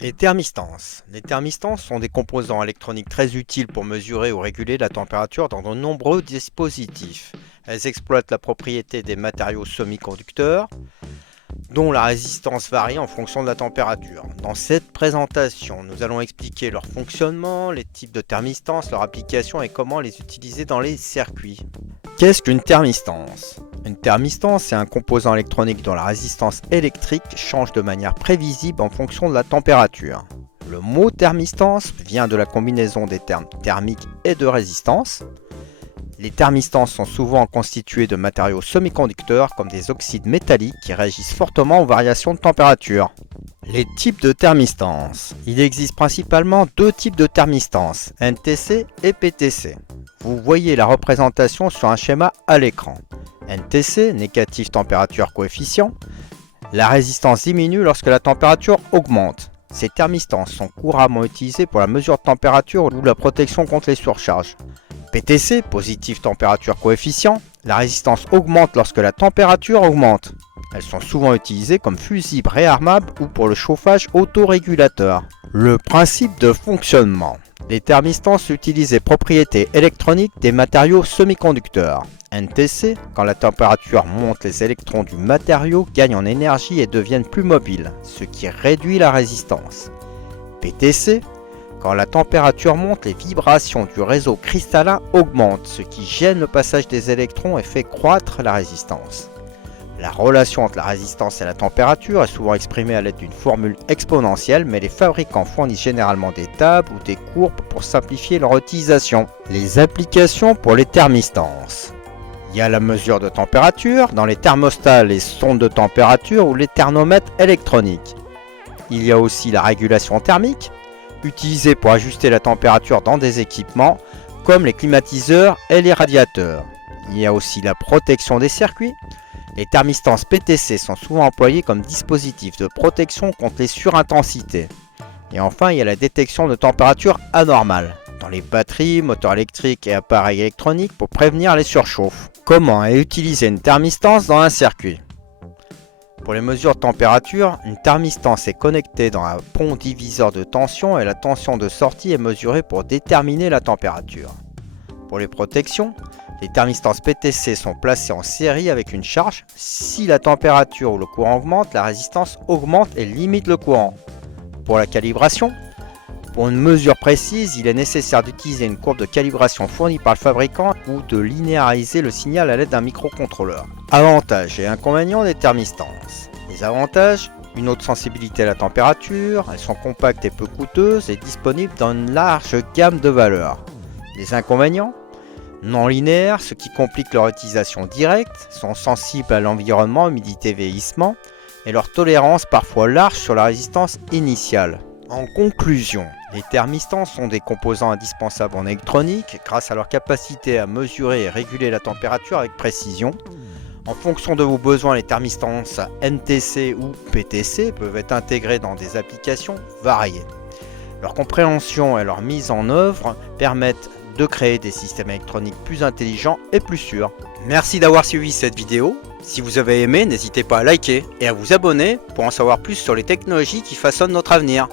Les thermistances. Les thermistances sont des composants électroniques très utiles pour mesurer ou réguler la température dans de nombreux dispositifs. Elles exploitent la propriété des matériaux semi-conducteurs, dont la résistance varie en fonction de la température. Dans cette présentation, nous allons expliquer leur fonctionnement, les types de thermistances, leur application et comment les utiliser dans les circuits. Qu'est-ce qu'une thermistance ? Une thermistance est un composant électronique dont la résistance électrique change de manière prévisible en fonction de la température. Le mot thermistance vient de la combinaison des termes thermique et de résistance. Les thermistances sont souvent constituées de matériaux semi-conducteurs comme des oxydes métalliques qui réagissent fortement aux variations de température. Les types de thermistances. Il existe principalement deux types de thermistances, NTC et PTC. Vous voyez la représentation sur un schéma à l'écran. NTC, négatif température coefficient. La résistance diminue lorsque la température augmente. Ces thermistances sont couramment utilisées pour la mesure de température ou la protection contre les surcharges. PTC, positif température coefficient. La résistance augmente lorsque la température augmente. Elles sont souvent utilisées comme fusibles réarmables ou pour le chauffage autorégulateur. Le principe de fonctionnement. Les thermistances utilisent les propriétés électroniques des matériaux semi-conducteurs. NTC, quand la température monte, les électrons du matériau gagnent en énergie et deviennent plus mobiles, ce qui réduit la résistance. PTC, quand la température monte, les vibrations du réseau cristallin augmentent, ce qui gêne le passage des électrons et fait croître la résistance. La relation entre la résistance et la température est souvent exprimée à l'aide d'une formule exponentielle, mais les fabricants fournissent généralement des tables ou des courbes pour simplifier leur utilisation. Les applications pour les thermistances. Il y a la mesure de température dans les thermostats, les sondes de température ou les thermomètres électroniques. Il y a aussi la régulation thermique, utilisée pour ajuster la température dans des équipements comme les climatiseurs et les radiateurs. Il y a aussi la protection des circuits. Les thermistances PTC sont souvent employées comme dispositifs de protection contre les surintensités. Et enfin, il y a la détection de température anormale dans les batteries, moteurs électriques et appareils électroniques pour prévenir les surchauffes. Comment est utilisée une thermistance dans un circuit ? Pour les mesures de température, une thermistance est connectée dans un pont diviseur de tension et la tension de sortie est mesurée pour déterminer la température. Pour les protections, les thermistances PTC sont placées en série avec une charge. Si la température ou le courant augmente, la résistance augmente et limite le courant. Pour la calibration, pour une mesure précise, il est nécessaire d'utiliser une courbe de calibration fournie par le fabricant ou de linéariser le signal à l'aide d'un microcontrôleur. Avantages et inconvénients des thermistances. Les avantages, une haute sensibilité à la température, elles sont compactes et peu coûteuses et disponibles dans une large gamme de valeurs. Les inconvénients, non linéaires, ce qui complique leur utilisation directe, sont sensibles à l'environnement, humidité, vieillissement, et leur tolérance parfois large sur la résistance initiale. En conclusion, les thermistances sont des composants indispensables en électronique grâce à leur capacité à mesurer et réguler la température avec précision. En fonction de vos besoins, les thermistances NTC ou PTC peuvent être intégrées dans des applications variées. Leur compréhension et leur mise en œuvre permettent de créer des systèmes électroniques plus intelligents et plus sûrs. Merci d'avoir suivi cette vidéo. Si vous avez aimé, n'hésitez pas à liker et à vous abonner pour en savoir plus sur les technologies qui façonnent notre avenir.